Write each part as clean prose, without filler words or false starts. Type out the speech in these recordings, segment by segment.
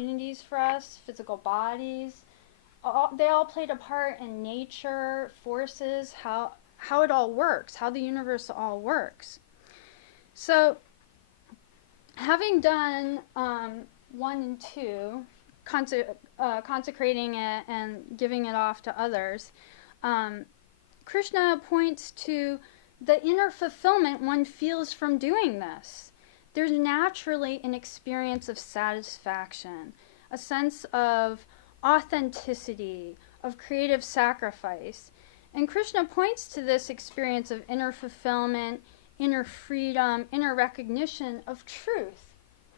opportunities for us, physical bodies. They all played a part in nature, forces, how it all works, how the universe all works. So, having done 1 and 2, consecrating it and giving it off to others, Krishna points to the inner fulfillment one feels from doing this. There's naturally an experience of satisfaction, a sense of authenticity, of creative sacrifice. And Krishna points to this experience of inner fulfillment, inner freedom, inner recognition of truth.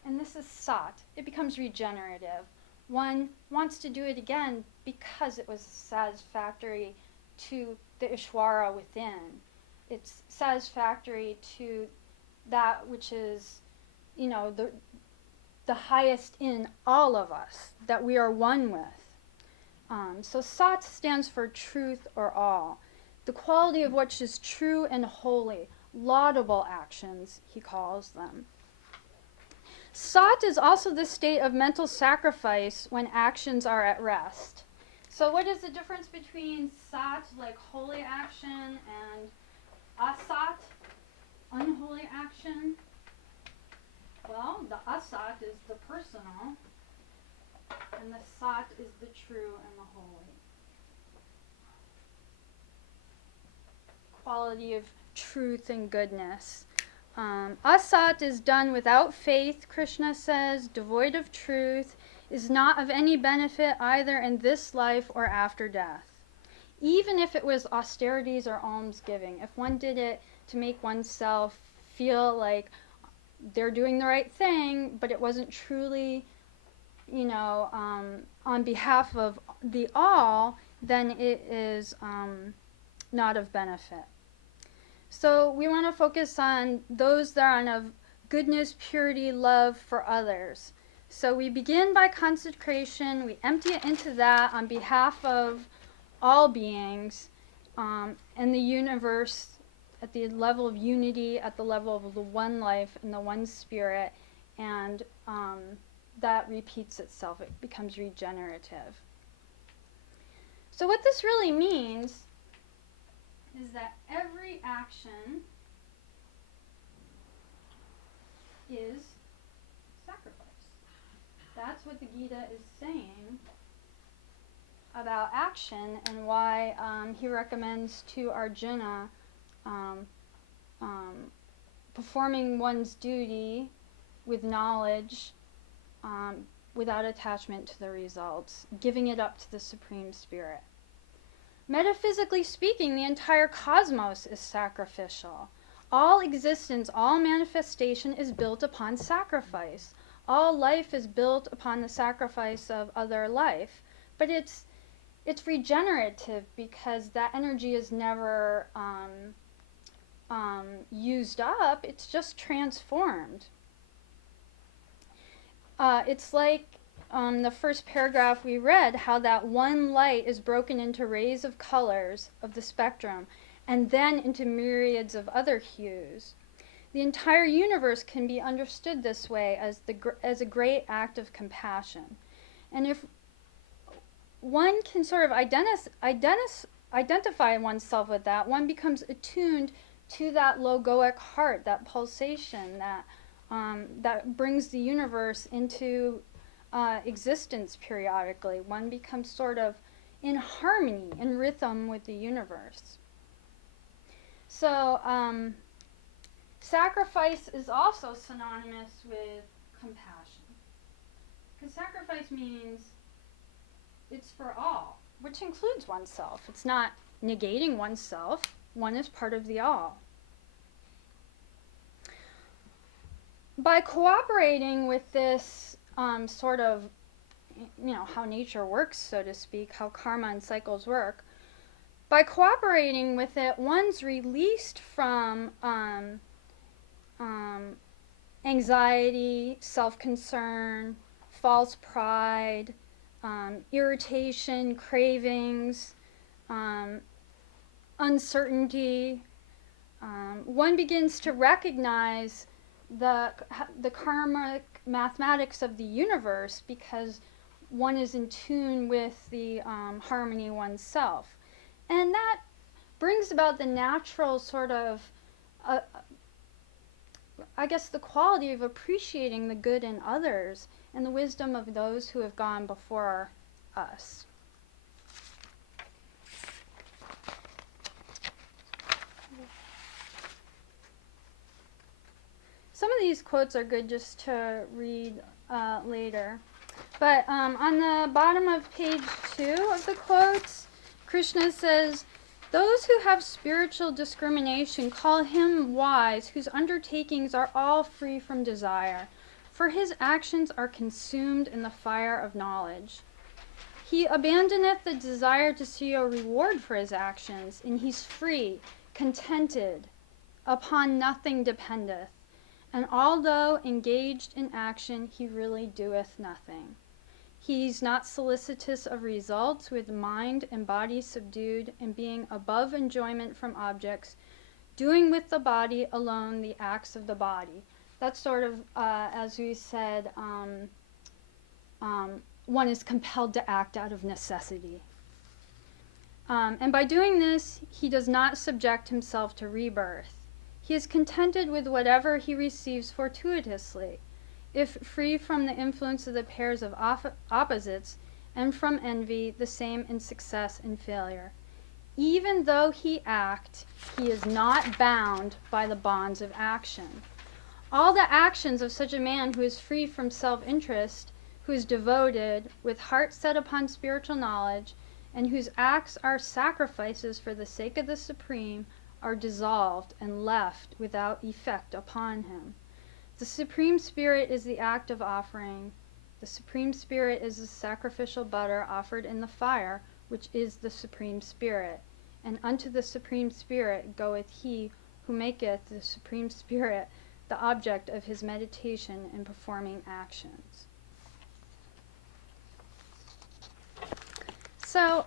And this is sat. It becomes regenerative. One wants to do it again because it was satisfactory to the Ishvara within. It's satisfactory to that which is, the highest in all of us, that we are one with. So sat stands for truth or all. The quality of which is true and holy, laudable actions, he calls them. Sat is also the state of mental sacrifice when actions are at rest. So what is the difference between sat, like holy action, and asat, unholy action? Well, the asat is the personal, and the sat is the true and the holy. Quality of truth and goodness. Asat is done without faith, Krishna says, devoid of truth, is not of any benefit either in this life or after death. Even if it was austerities or almsgiving, if one did it to make oneself feel like they're doing the right thing, but it wasn't truly, on behalf of the all, then it is not of benefit. So we want to focus on those that are on of goodness, purity, love for others. So we begin by consecration. We empty it into that on behalf of all beings and the universe at the level of unity, at the level of the one life and the one spirit, and that repeats itself. It becomes regenerative. So what this really means is that every action is sacrifice. That's what the Gita is saying about action, and why he recommends to Arjuna performing one's duty with knowledge, without attachment to the results, giving it up to the Supreme Spirit. Metaphysically speaking, the entire cosmos is sacrificial. All existence, all manifestation is built upon sacrifice. All life is built upon the sacrifice of other life. But it's regenerative because that energy is never used up. It's just transformed. It's like the first paragraph we read, how that one light is broken into rays of colors of the spectrum and then into myriads of other hues. The entire universe can be understood this way as a great act of compassion. And if one can sort of identify oneself with that, one becomes attuned to that logoic heart, that pulsation that brings the universe into existence periodically. One becomes sort of in harmony, in rhythm with the universe. So sacrifice is also synonymous with compassion. Because sacrifice means it's for all, which includes oneself. It's not negating oneself. One is part of the all. By cooperating with this sort of, how nature works, so to speak, how karma and cycles work, by cooperating with it, one's released from anxiety, self-concern, false pride, irritation, cravings, uncertainty. One begins to recognize the karmic mathematics of the universe, because one is in tune with the harmony oneself. And that brings about the natural sort of, I guess, the quality of appreciating the good in others and the wisdom of those who have gone before us. Some of these quotes are good just to read later. But on the bottom of page 2 of the quotes, Krishna says, "Those who have spiritual discrimination call him wise, whose undertakings are all free from desire, for his actions are consumed in the fire of knowledge. He abandoneth the desire to see a reward for his actions, and he's free, contented, upon nothing dependeth. And although engaged in action, he really doeth nothing. He's not solicitous of results, with mind and body subdued, and being above enjoyment from objects, doing with the body alone the acts of the body." That's sort of, as we said, one is compelled to act out of necessity. And by doing this, he does not subject himself to rebirth. He is contented with whatever he receives fortuitously, if free from the influence of the pairs of opposites, and from envy, the same in success and failure. Even though he act, he is not bound by the bonds of action. All the actions of such a man who is free from self-interest, who is devoted, with heart set upon spiritual knowledge, and whose acts are sacrifices for the sake of the Supreme, are dissolved and left without effect upon him. The Supreme Spirit is the act of offering. The Supreme Spirit is the sacrificial butter offered in the fire, which is the Supreme Spirit. And unto the Supreme Spirit goeth he who maketh the Supreme Spirit the object of his meditation in performing actions. So,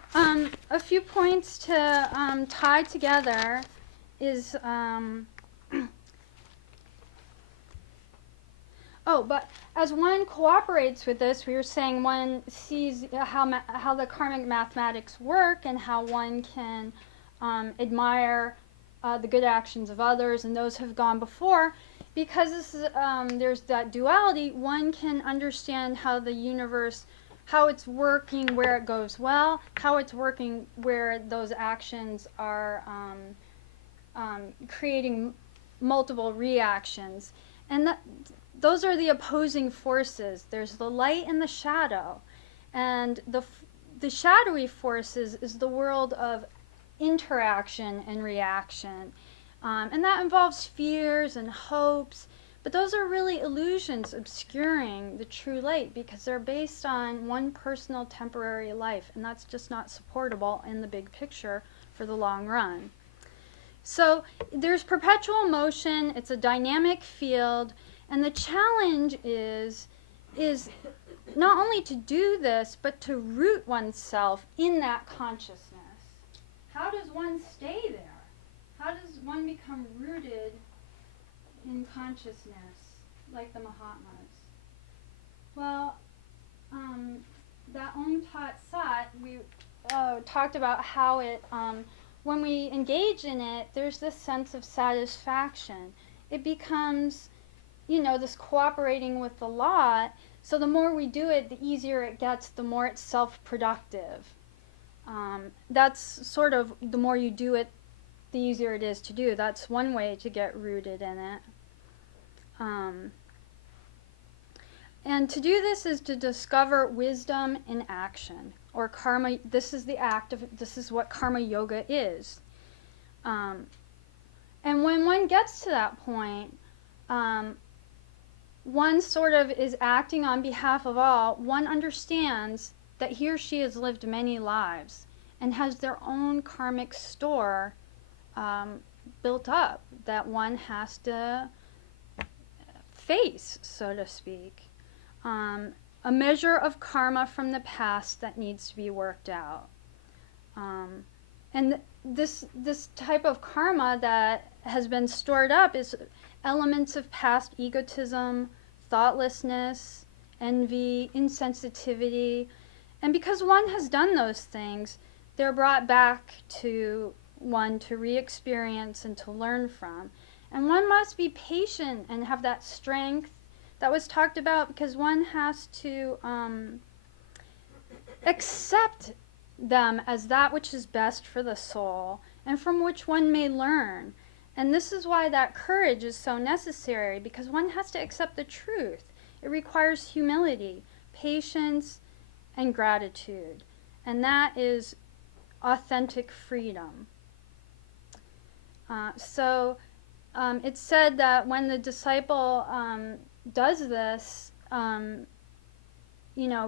a few points to tie together is, but as one cooperates with this, we were saying one sees how the karmic mathematics work, and how one can admire the good actions of others and those who have gone before. Because this is, there's that duality, one can understand how the universe, how it's working where it goes well, how it's working where those actions are creating multiple reactions. And those are the opposing forces. There's the light and the shadow. And the shadowy forces is the world of interaction and reaction. And that involves fears and hopes. But those are really illusions obscuring the true light, because they're based on one personal temporary life. And that's just not supportable in the big picture for the long run. So there's perpetual motion. It's a dynamic field. And the challenge is not only to do this, but to root oneself in that consciousness. How does one stay there? How does one become rooted in consciousness, like the Mahatmas? Well, that Om Tat Sat, we talked about how it, when we engage in it, there's this sense of satisfaction. It becomes, this cooperating with the lot. So the more we do it, the easier it gets, the more it's self-productive. That's sort of, the more you do it, the easier it is to do. That's one way to get rooted in it. And to do this is to discover wisdom in action, or karma. This is what karma yoga is. And when one gets to that point, one sort of is acting on behalf of all. One understands that he or she has lived many lives and has their own karmic store built up that one has to face, so to speak. A measure of karma from the past that needs to be worked out. And this type of karma that has been stored up is elements of past egotism, thoughtlessness, envy, insensitivity. And because one has done those things, they're brought back to one to re-experience and to learn from. And one must be patient and have that strength that was talked about, because one has to accept them as that which is best for the soul and from which one may learn. And this is why that courage is so necessary, because one has to accept the truth. It requires humility, patience, and gratitude. And that is authentic freedom. It's said that when the disciple does this,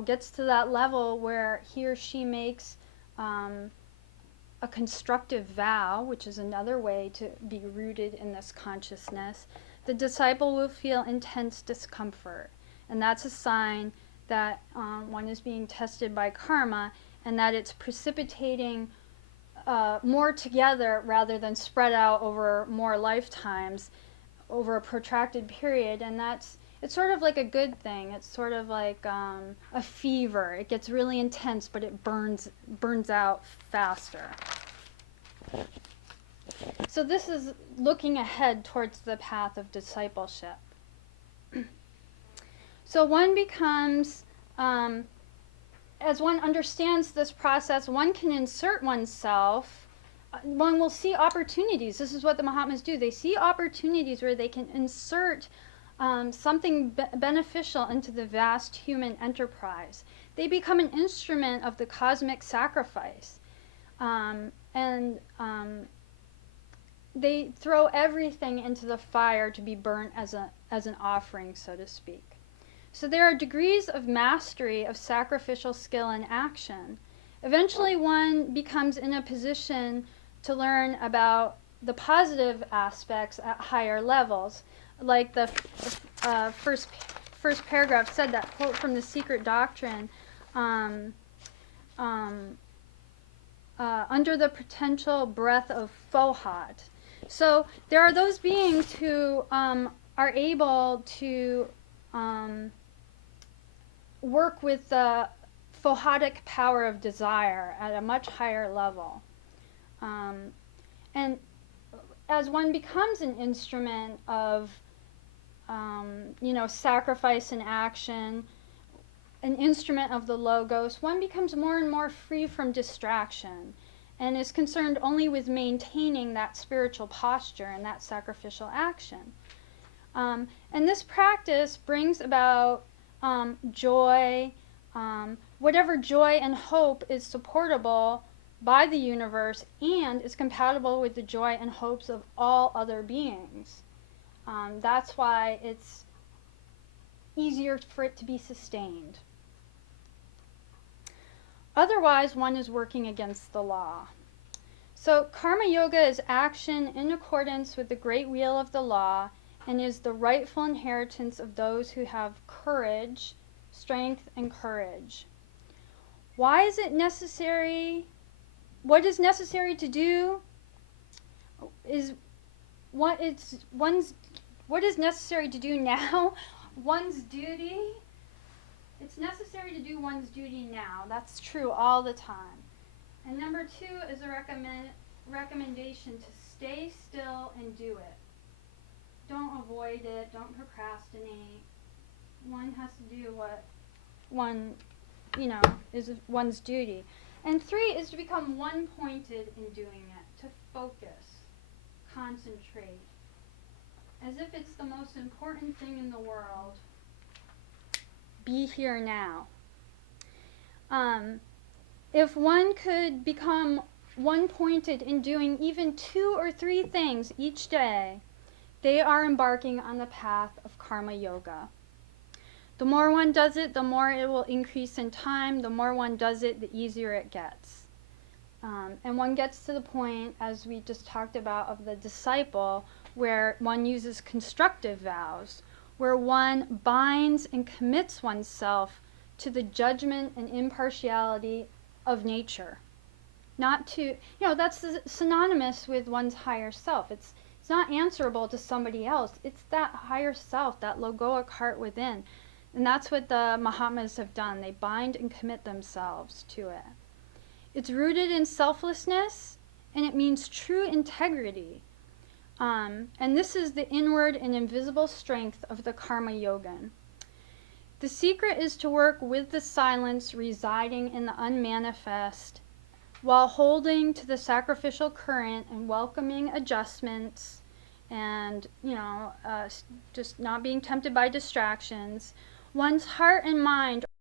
gets to that level where he or she makes a constructive vow, which is another way to be rooted in this consciousness, the disciple will feel intense discomfort. And that's a sign that one is being tested by karma, and that it's precipitating more together rather than spread out over more lifetimes, over a protracted period. And it's sort of like a good thing. It's sort of like a fever. It gets really intense, but it burns out faster. So this is looking ahead towards the path of discipleship. So one becomes, as one understands this process, one can insert oneself. One will see opportunities. This is what the Mahatmas do. They see opportunities where they can insert something beneficial into the vast human enterprise. They become an instrument of the cosmic sacrifice. They throw everything into the fire to be burnt as an offering, so to speak. So there are degrees of mastery of sacrificial skill and action. Eventually one becomes in a position to learn about the positive aspects at higher levels. Like the first paragraph said, that quote from The Secret Doctrine, under the potential breath of Fohat. So there are those beings who are able to work with the Fohatic power of desire at a much higher level. And as one becomes an instrument of sacrifice and action, an instrument of the Logos, one becomes more and more free from distraction and is concerned only with maintaining that spiritual posture and that sacrificial action. And this practice brings about joy, whatever joy and hope is supportable by the universe and is compatible with the joy and hopes of all other beings. That's why it's easier for it to be sustained. Otherwise, one is working against the law. So karma yoga is action in accordance with the great wheel of the law and is the rightful inheritance of those who have courage, strength, and courage. Why is it necessary? What is necessary to do is what is necessary to do now? One's duty. It's necessary to do one's duty now. That's true all the time. And number 2 is a recommendation to stay still and do it. Don't avoid it. Don't procrastinate. One has to do what one, is one's duty. And 3 is to become one-pointed in doing it, to focus, concentrate, as if it's the most important thing in the world. Be here now. If one could become one-pointed in doing even 2 or 3 things each day, they are embarking on the path of karma yoga. The more one does it, the more it will increase in time. The more one does it, the easier it gets. And one gets to the point, as we just talked about, of the disciple, where one uses constructive vows, where one binds and commits oneself to the judgment and impartiality of nature. Not to, that's synonymous with one's higher self. It's It's not answerable to somebody else. It's that higher self, that logoic heart within. And that's what the Mahatmas have done. They bind and commit themselves to it. It's rooted in selflessness, and it means true integrity. And this is the inward and invisible strength of the Karma Yogan. The secret is to work with the silence residing in the unmanifest while holding to the sacrificial current and welcoming adjustments and, just not being tempted by distractions. One's heart and mind